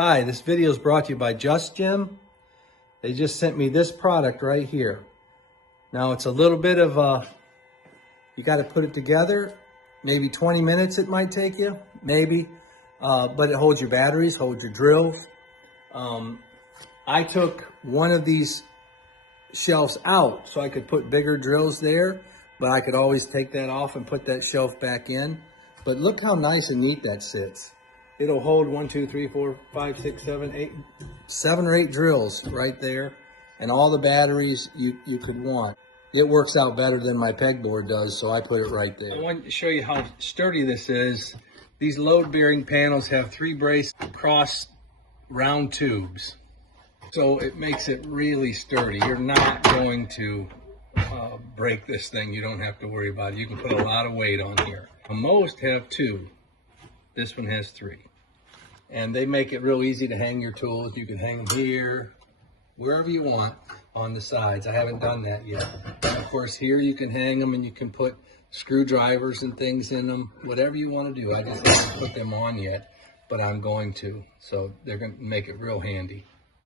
Hi, this video is brought to you by Jusgym. They just sent me this product right here. Now it's a little bit of you got to put it together. Maybe 20 minutes it might take you, maybe. But it holds your batteries, holds your drills. I took one of these shelves out so I could put bigger drills there, but I could always take that off and put that shelf back in. But look how nice and neat that sits. It'll hold 1, 2, 3, 4, 5, 6, 7, 8, 7 or 8 drills right there, and all the batteries you could want. It works out better than my pegboard does, so I put it right there. I wanted to show you how sturdy this is. These load-bearing panels have 3 brace cross round tubes, so it makes it really sturdy. You're not going to break this thing. You don't have to worry about it. You can put a lot of weight on here. Most have 2. This one has 3. And they make it real easy to hang your tools. You can hang them here, wherever you want on the sides. I haven't done that yet. And of course, here you can hang them and you can put screwdrivers and things in them, whatever you want to do. I just haven't put them on yet, but I'm going to. So they're going to make it real handy.